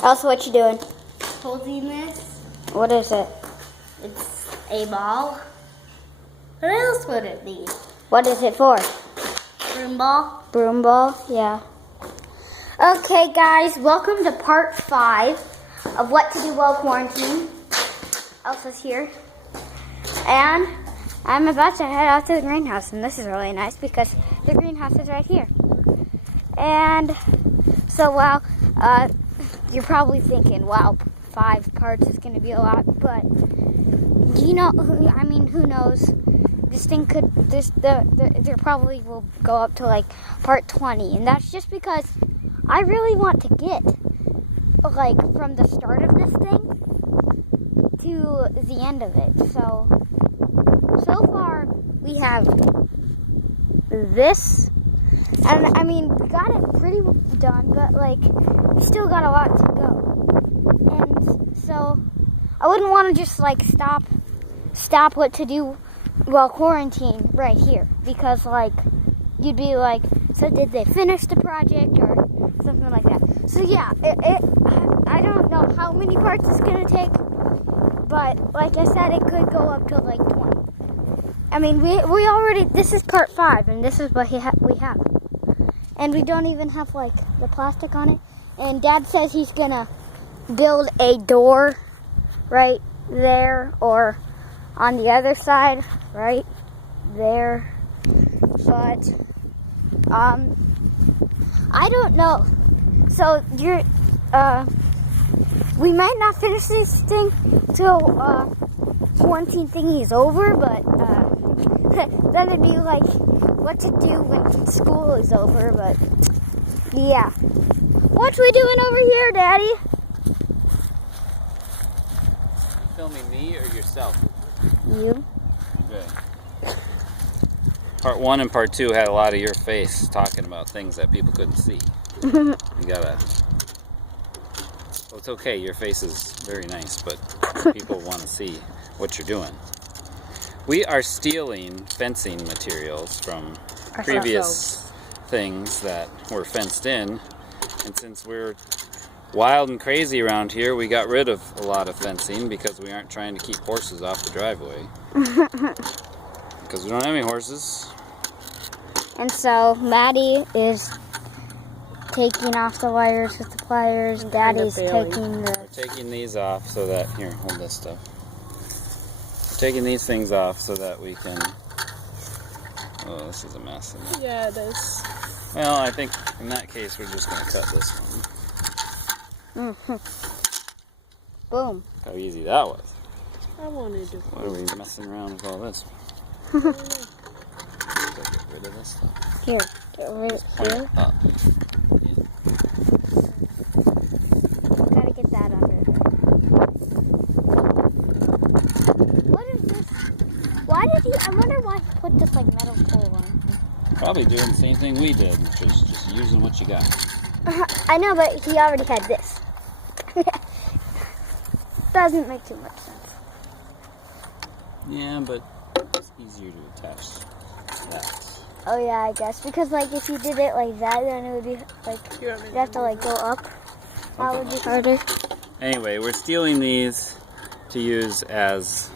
Also, what you doing? Holding this. What is it? It's a ball. What else would it be? What is it for? Broom ball. Broom ball? Yeah. Okay, guys, welcome to part 5 of what to do while quarantined. Elsa's here. And I'm about to head out to the greenhouse, and this is really nice because the greenhouse is right here. And so while you're probably thinking, wow, 5 parts is going to be a lot, but you know, I mean, who knows? This thing could, there probably will go up to like part 20, and that's just because I really want to get like from the start of this thing to the end of it. So far we have this, and I mean, we got it pretty done, but like we still got a lot to go. And so I wouldn't want to just like stop what to do while quarantine right here, because like you'd be like, so did they finish the project or something like that. So yeah, I don't know how many parts it's gonna take, but like I said, it could go up to like 20. I mean, we already, this is part 5, and this is what we have. And we don't even have like the plastic on it. And Dad says he's gonna build a door right there, or on the other side right there. But I don't know. So we might not finish this thing till quarantine thingy is over, but then it'd be like what to do when school is over. But yeah, what we doing over here, Daddy? Filming me or yourself? You. Okay. Part 1 and part 2 had a lot of your face talking about things that people couldn't see. You gotta. Well, it's okay. Your face is very nice, but people want to see what you're doing. We are stealing fencing materials from previous things that were fenced in, and since we're wild and crazy around here, we got rid of a lot of fencing because we aren't trying to keep horses off the driveway. Because we don't have any horses. And so Maddie is taking off the wires with the pliers. Daddy's taking the... We're taking these off so that... Here, hold this stuff. We're taking these things off so that we can... Oh, this is a mess, isn't it? Yeah, it is. Well, I think in that case we're just going to cut this one. Boom. How easy that was. I wanted to. Why are we messing around with all this? Get rid of this stuff. Here, get rid of it. Up. Gotta get that under there. What is this? Why did he? I wonder why he put this like metal pole on. Probably doing the same thing we did, just using what you got. I know, but he already had this. Doesn't make too much sense. Yeah, but it's easier to attach that. Oh yeah, I guess, because like if you did it like that, then it would be like you have to like go up. That would be harder. Anyway, we're stealing these to use as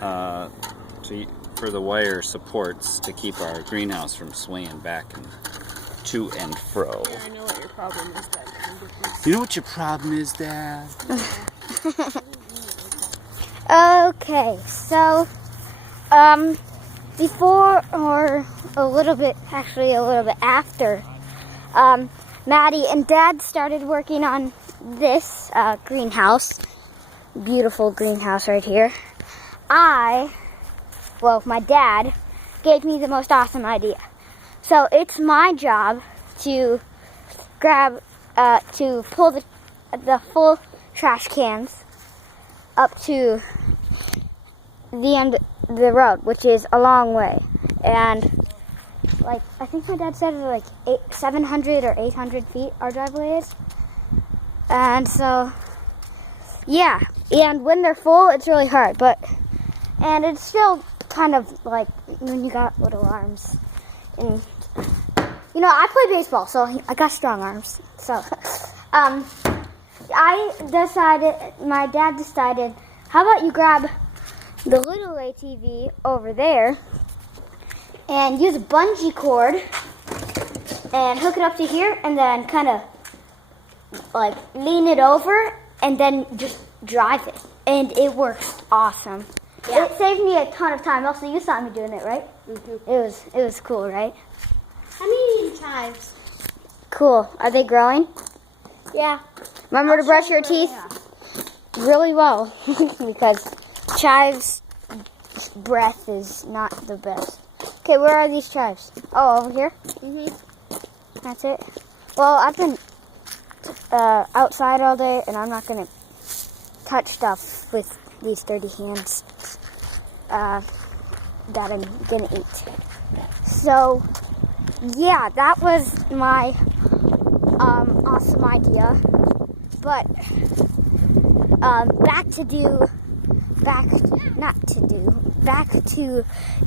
for the wire supports to keep our greenhouse from swaying back and to and fro. Yeah, I know what your problem is, Dad. You know what your problem is, Dad? Okay, so before or a little bit after, Maddie and Dad started working on this greenhouse. Beautiful greenhouse right here. My dad gave me the most awesome idea. So it's my job to to pull the full trash cans up to the end of the road, which is a long way. And like, I think my dad said it like 700 or 800 feet our driveway is. And so, yeah. And when they're full, it's really hard, and it's still kind of like when you got little arms. And you know, I play baseball, so I got strong arms. So, my dad decided, how about you grab the little ATV over there and use a bungee cord and hook it up to here and then kind of like lean it over and then just drive it. And it works awesome. Yeah. It saved me a ton of time. Also, you saw me doing it, right? Mm-hmm. It was cool, right? How many chives? Cool. Are they growing? Yeah. Remember to brush your teeth really well because chives' breath is not the best. Okay, where are these chives? Oh, over here? Mm-hmm. That's it. Well, I've been outside all day, and I'm not going to touch stuff with these dirty hands that I'm going to eat. So, yeah, that was my awesome idea. But back to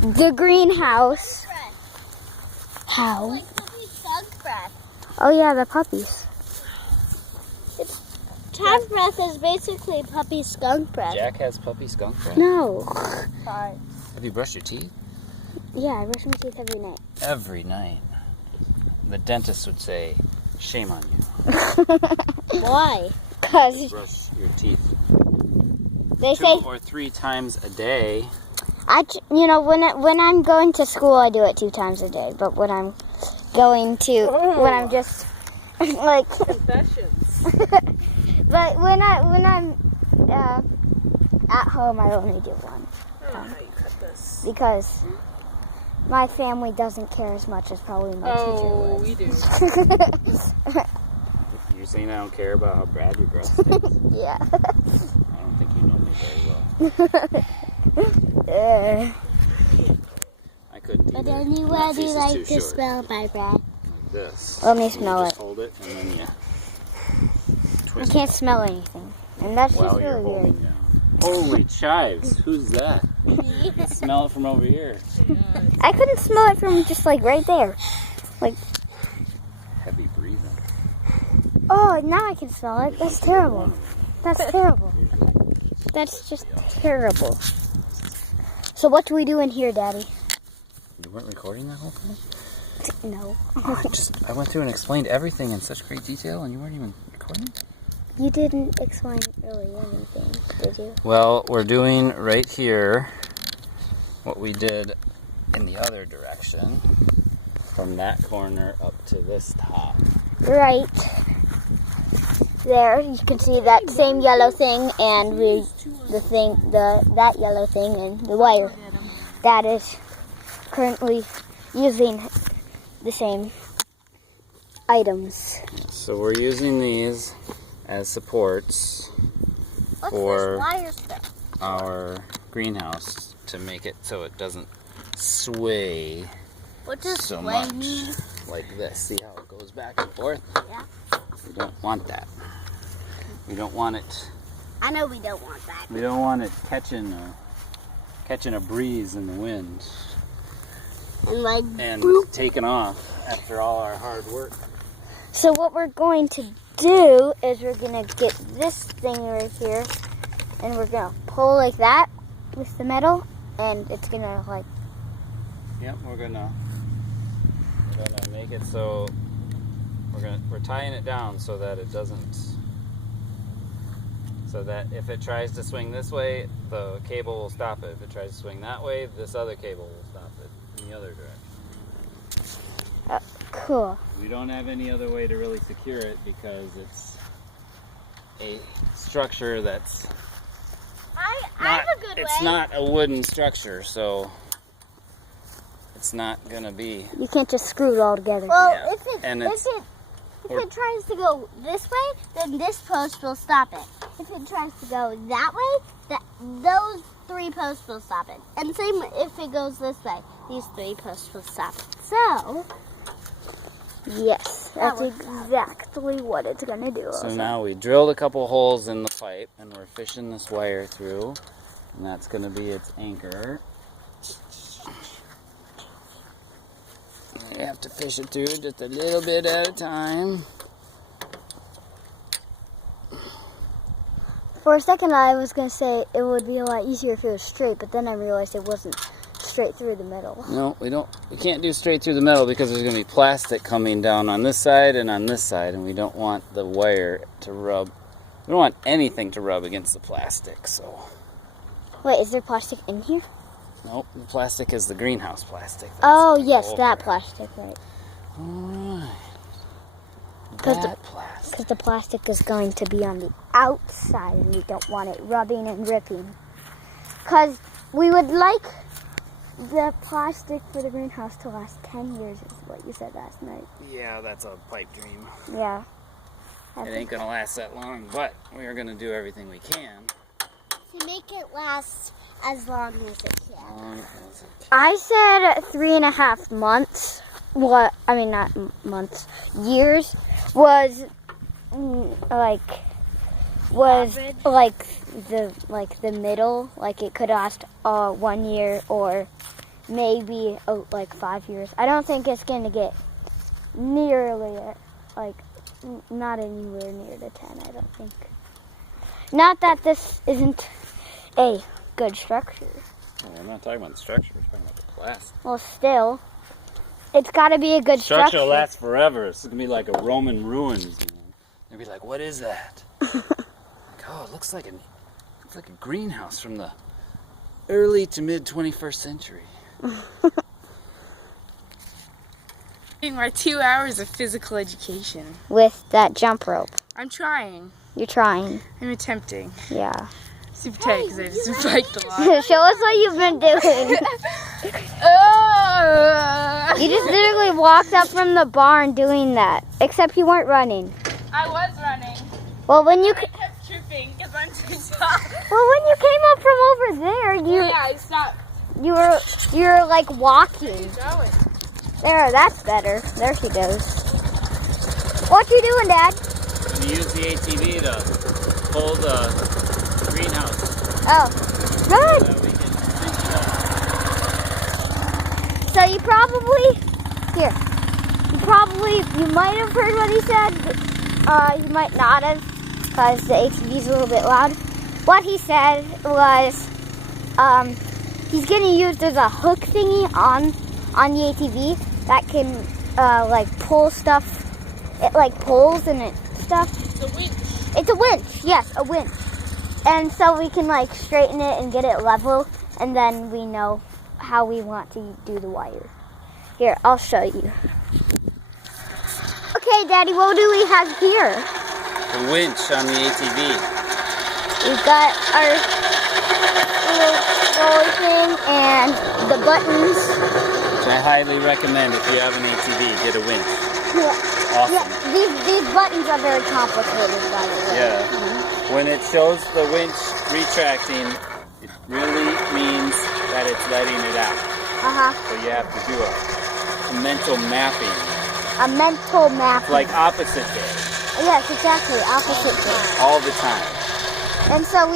the greenhouse. How? Like puppy skunk breath. Oh yeah, the puppies. Chive's breath is basically puppy skunk breath. Jack has puppy skunk breath? No. Sorry. Have you brushed your teeth? Yeah, I brush my teeth every night. Every night. The dentist would say, shame on you. Why? Because Brush your teeth they 2 say or 3 times a day. when I'm going to school I do it 2 times a day, but when I'm just like Confessions. but when I'm at home I only do 1. I don't know how you cut this. Because my family doesn't care as much as probably my teacher would. We do. You're saying I don't care about how bad your breath stinks? Yeah. I don't think you know me very well. I couldn't either. But anyway, My do face you is like too to short. smell my breath? Like this. Let me You smell just it. hold it and then you I twist can't smell anything. And that's it while just you're really weird. holding down. Holy chives, who's that? Smell it from over here. I couldn't smell it from just like right there. Like, Heavy breathing. oh, now I can smell it. That's terrible. That's terrible. That's just terrible. So what do we do in here, Daddy? You weren't recording that whole thing? No. I went through and explained everything in such great detail and you weren't even recording? You didn't explain really anything, did you? Well, we're doing right here what we did in the other direction, from that corner up to this top. Right. There, you can see that same yellow thing and that yellow thing and the wire that is currently using the same items. So we're using these as supports for our greenhouse to make it so it doesn't sway What does so sway much mean? like this. See how it goes back and forth? Yeah. We don't want that. We don't want it. I know we don't want that. We don't want it catching a breeze in the wind And like, and taking off after all our hard work. So what we're going to do is we're going to get this thing right here and we're going to pull like that with the metal and it's going to like... Yep, we're gonna make it so we're tying it down so that it doesn't, so that if it tries to swing this way, the cable will stop it. If it tries to swing that way, this other cable will stop it in the other direction. Cool. We don't have any other way to really secure it because it's a structure that's I have a good way. It's not a wooden structure, so it's not gonna be. You can't just screw it all together. Well, Yeah. if it Or- tries to go this way, then this post will stop it. If it tries to go that way, those 3 posts will stop it. And same if it goes this way, these 3 posts will stop it. So, Yes, that's exactly what it's going to do. So now we drilled a couple holes in the pipe and we're fishing this wire through, and that's going to be its anchor. We have to fish it through just a little bit at a time. For a second, I was going to say it would be a lot easier if it was straight, but then I realized it wasn't straight through the middle. No, we can't do straight through the middle because there's going to be plastic coming down on this side and on this side, and we don't want the wire to rub. We don't want anything to rub against the plastic, so. Wait, is there plastic in here? Nope, the plastic is the greenhouse plastic. Oh, yes, that plastic, right. Alright. Because Plastic. the plastic is going to be on the outside, and we don't want it rubbing and ripping. Because we would like the plastic for the greenhouse to last 10 years, is what you said last night. Yeah, that's a pipe dream. Yeah. It ain't going to last that long, but we are going to do everything we can. To make it last as long as it can. I said 3.5 months. What? I mean, not months. Years was Average? the middle. Like it could last 1 year or maybe like 5 years. I don't think it's gonna get nearly not anywhere near to 10. I don't think. Not that this isn't a good structure. I'm not talking about the structure. We're talking about the plastic. Well, still, it's got to be a good structure. Structure will last forever. It's going to be like a Roman ruins. You know? They'll be like, what is that? Like, oh, it looks like a greenhouse from the early to mid 21st century. My 2 hours of physical education. With that jump rope. I'm trying. You're trying. I'm attempting. Yeah. Super tight because I just biked a lot. Show us what you've been doing. You just literally walked up from the barn doing that. Except you weren't running. I was running. Well, when you I kept tripping because I'm too tall. well when you came up from over there, Yeah, I stopped. you were like walking. Going. There, that's better. There she goes. What you doing, Dad? I'm going to use the ATV to pull the greenhouse. Oh, good. So we can finish it up. So you might have heard what he said. You might not have, because the ATV's a little bit loud. What he said was, he's getting used as a hook thingy on the ATV that can pull stuff. It pulls and stuff. It's a winch. It's a winch, yes, a winch. And so we can straighten it and get it level, and then we know how we want to do the wire. Here, I'll show you. Okay, Daddy, what do we have here? The winch on the ATV. We've got our little roller thing and the buttons. Which I highly recommend if you have an ATV, get a winch. Yeah. Awesome. Yeah, these buttons are very complicated, by the way. Yeah. When it shows the winch retracting, it really means that it's letting it out. So you have to do a mental mapping. A mental map. Like opposite day. Yes, exactly. Opposite day. All the time. And so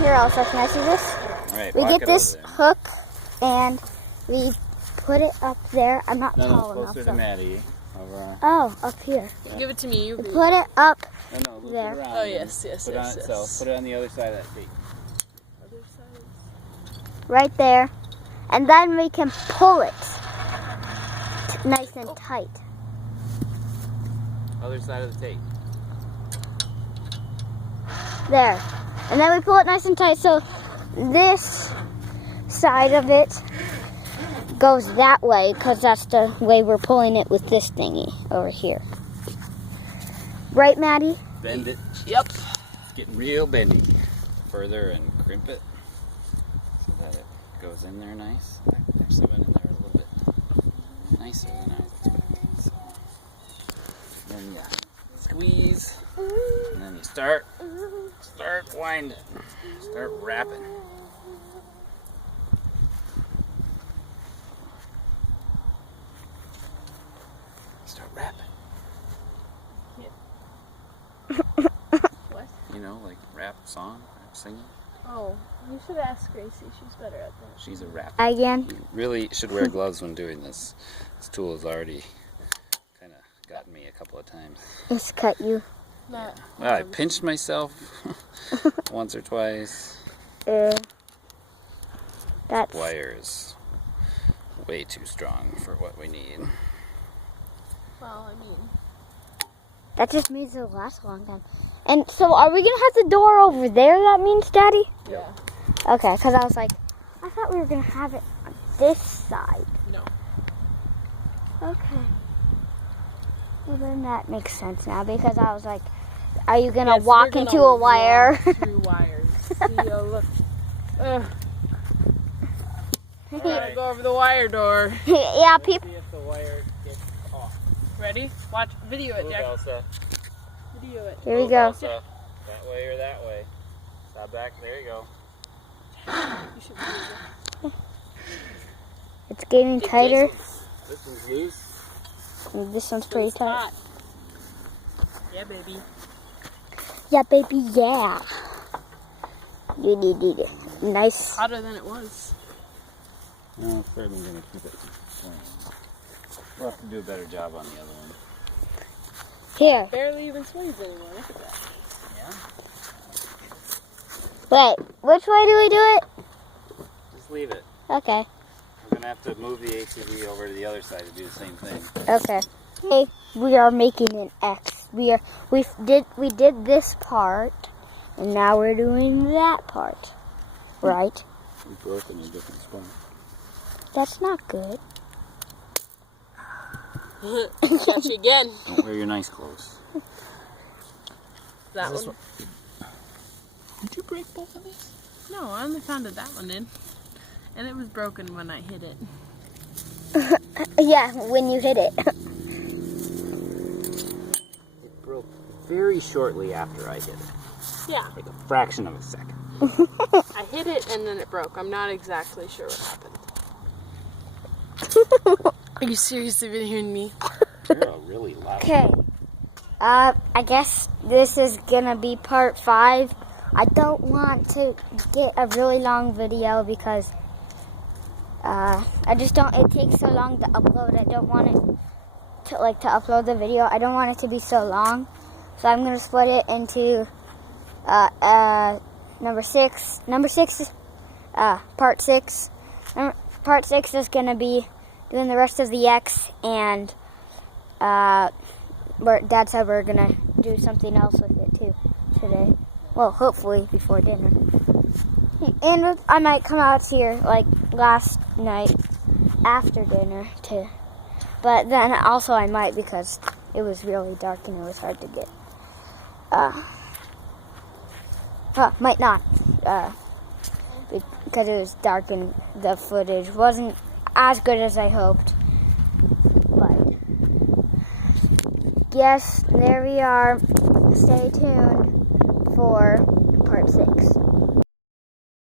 here also, can I see this? All right, We walk get it this over there. hook and we put it up there. I'm not No, tall enough. closer to So. Maddie. Over. Oh, up here. Give it to me. You We put it up No, loop there. it around. Oh, yes, yes, Put it on yes, itself. yes. Put it on the other side of that tape. Other side. right there. And then we can pull it nice and tight. Other side of the tape. There. And then we pull it nice and tight so this side of it goes that way because that's the way we're pulling it with this thingy over here. Right, Maddie? Bend it. Yep. It's getting real bendy. Further and crimp it so that it goes in there nice. Actually went in there a little bit nicer than I was expecting. So then you squeeze, and then you start winding, start wrapping. Start rapping. What? You know, like rap song, rap singing. Oh, you should ask Gracie. She's better at that. She's a rapper. Again. You really should wear gloves when doing this. This tool has already kind of gotten me a couple of times. It's cut you. Not. Well, I pinched myself once or twice. That's Wire is way too strong for what we need. Well, I mean. that just means it'll last a long time. And so, are we gonna have the door over there? That means, Daddy? Yeah. Okay, because I was like, I thought we were gonna have it on this side. No. Okay. Well, then that makes sense now because I was like, are you gonna walk into a wire? Walk through wires. See, look. Ugh. I gotta go over the wire door. Yeah, people. See if the wire gets caught. Ready? Watch. Video it, Move, Jack. Elsa. Video it. Here we Move, go. Elsa. That way or that way. Stop back. There you go. You should video It's getting tighter. This one's loose. And this one's it. pretty It's tight. hot. Yeah, baby. Yeah, baby, yeah. Nice. Hotter than it was. No, it's certainly going to keep it going. We'll have to do a better job on the other one. Here. Barely even swings anymore. Look at that. Yeah? Wait, which way do we do it? Just leave it. Okay. We're going to have to move the ATV over to the other side to do the same thing. Okay. Hey, we are making an X. We did this part, and now we're doing that part. Right? We broke in a different spot. That's not good. Catch you again. Don't wear your nice clothes. That Is one. this Did you break both of these? No, I only found that one in. And it was broken when I hit it. Yeah, when you hit it. It broke very shortly after I hit it. Yeah. Like a fraction of a second. I hit it and then it broke. I'm not exactly sure what happened. Are you seriously videoing me? You're a really loud. Okay. I guess this is gonna be part 5. I don't want to get a really long video because I just don't. It takes so long to upload. I don't want it to upload the video. I don't want it to be so long, so I'm gonna split it into number 6. Number 6 is part 6. Part 6 is gonna be doing the rest of the X, and Dad said we're gonna do something else with it too today. Well, hopefully before dinner. And I might come out here like last night after dinner too. But then also I might because it was really dark and it was hard to get. Might not. Because it was dark and the footage wasn't as good as I hoped. But yes, there we are. Stay tuned for part 6.